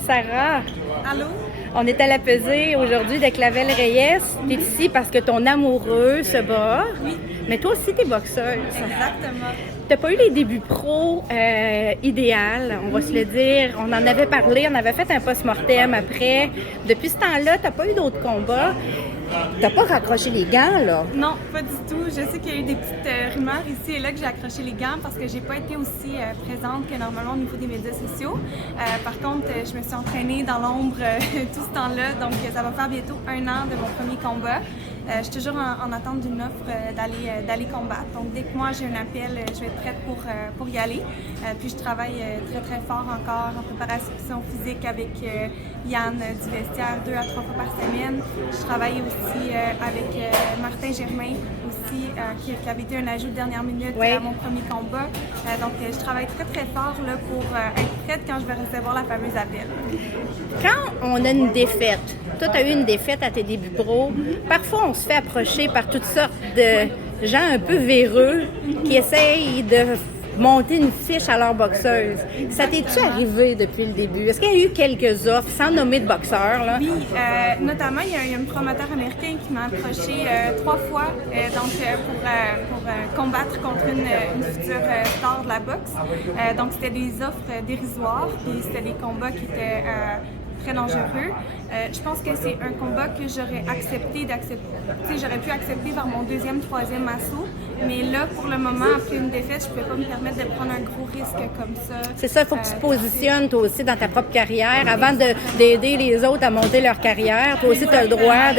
Sarah, Allô? on est à la pesée aujourd'hui de Clavel Reyes. Tu es ici parce que ton amoureux se bat, mais toi aussi, tu es boxeuse. Exactement. Tu pas eu les débuts pro idéal, on va se le dire. On en avait parlé, on avait fait un post-mortem après. Depuis ce temps-là, tu pas eu d'autres combats. T'as pas raccroché les gants, là? Non, pas du tout. Je sais qu'il y a eu des petites rumeurs ici et là que j'ai accroché les gants parce que j'ai pas été aussi présente que normalement au niveau des médias sociaux. Par contre, je me suis entraînée dans l'ombre tout ce temps-là, donc ça va faire bientôt 1 an de mon premier combat. Je suis toujours en attente d'une offre d'aller combattre. Donc, dès que moi j'ai un appel, je vais être prête pour y aller. Puis, je travaille très, très fort encore en préparation physique avec Yann du vestiaire 2 à 3 fois par semaine. Je travaille aussi avec Martin Germain, aussi, qui avait été un ajout de dernière minute à mon premier combat. Donc, je travaille très, très fort là, pour être prête quand je vais recevoir la fameuse appel. Quand on a une défaite, toi, tu as eu une défaite à tes débuts pro, parfois on se fait approcher par toutes sortes de gens un peu véreux qui essayent de monter une fiche à leur boxeuse. Ça t'es-tu arrivé depuis le début? Est-ce qu'il y a eu quelques offres, sans nommer de boxeurs, là? Oui, notamment, il y a un promoteur américain qui m'a approché 3 fois pour combattre contre une future star de la boxe. Donc, c'était des offres dérisoires, puis c'était des combats qui étaient très dangereux. Je pense que c'est un combat que j'aurais accepté d'accepter. J'aurais pu accepter vers mon 2e, 3e assaut, mais là, pour le moment, après une défaite, je ne peux pas me permettre de prendre un gros risque comme ça. C'est ça, il faut que tu te positionnes toi aussi dans ta propre carrière. Avant d'aider les autres à monter leur carrière, toi aussi, tu as le droit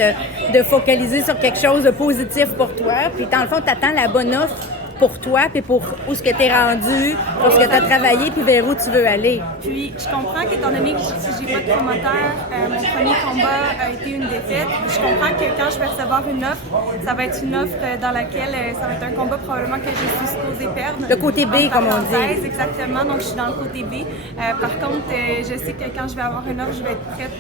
de focaliser sur quelque chose de positif pour toi. Puis, dans le fond, tu attends la bonne offre pour toi, puis pour où ce que tu es rendu, pour ce que tu as travaillé, puis vers où tu veux aller. Puis, je comprends qu'étant donné que si j'ai pas de promoteur, mon premier combat a été une défaite. Je comprends que quand je vais recevoir une offre, ça va être une offre dans laquelle ça va être un combat probablement que je suis supposée perdre. Le côté B, comme on dit. Exactement, donc je suis dans le côté B. Par contre, je sais que quand je vais avoir une offre, je vais être prête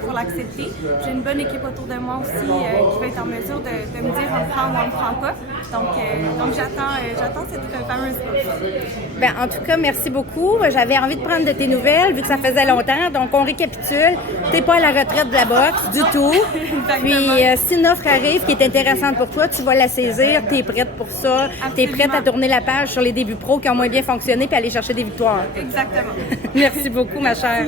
pour l'accepter. J'ai une bonne équipe autour de moi aussi qui va être en mesure de me dire on le prend ou on le prend pas. Donc j'attends cette fameuse offre. Bien, en tout cas, merci beaucoup. J'avais envie de prendre de tes nouvelles vu que ça faisait longtemps. Donc, on récapitule. Tu n'es pas à la retraite de la boxe du tout. Puis, si une offre arrive qui est intéressante pour toi, tu vas la saisir. Tu es prête pour ça. Tu es prête à tourner la page sur les débuts pro qui ont moins bien fonctionné puis aller chercher des victoires. Exactement. Merci beaucoup, ma chère.